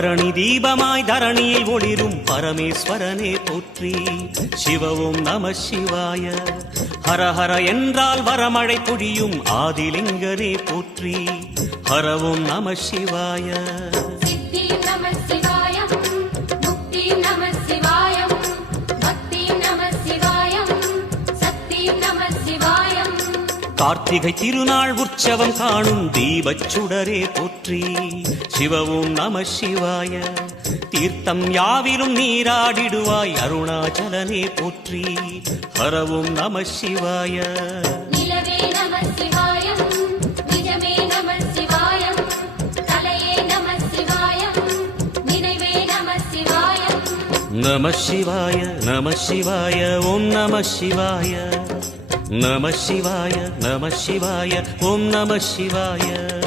பரணி தீபமாய் தரணியில் ஒளிரும் பரமேஸ்வரனே போற்றி. சிவ ஓம் நம சிவாய. ஹர ஹர என்றால் வரமழை பொழியும் ஆதிலிங்கனே போற்றி. ஹர ஓம் நம சிவாய. கார்த்திகை திருநாள் உற்சவம் காணும் தீபச்சுடரே போற்றி. சிவ ஓம் நம சிவாய. தீர்த்தம் யாவிலும் நீராடிடுவாய் அருணாச்சலனே போற்றி. ஹர ஓம் நம சிவாய. நம சிவாய நம சிவாய ஓம் நம சிவாய. நம சிவாய நம சிவாய ஓம் நம சிவாய.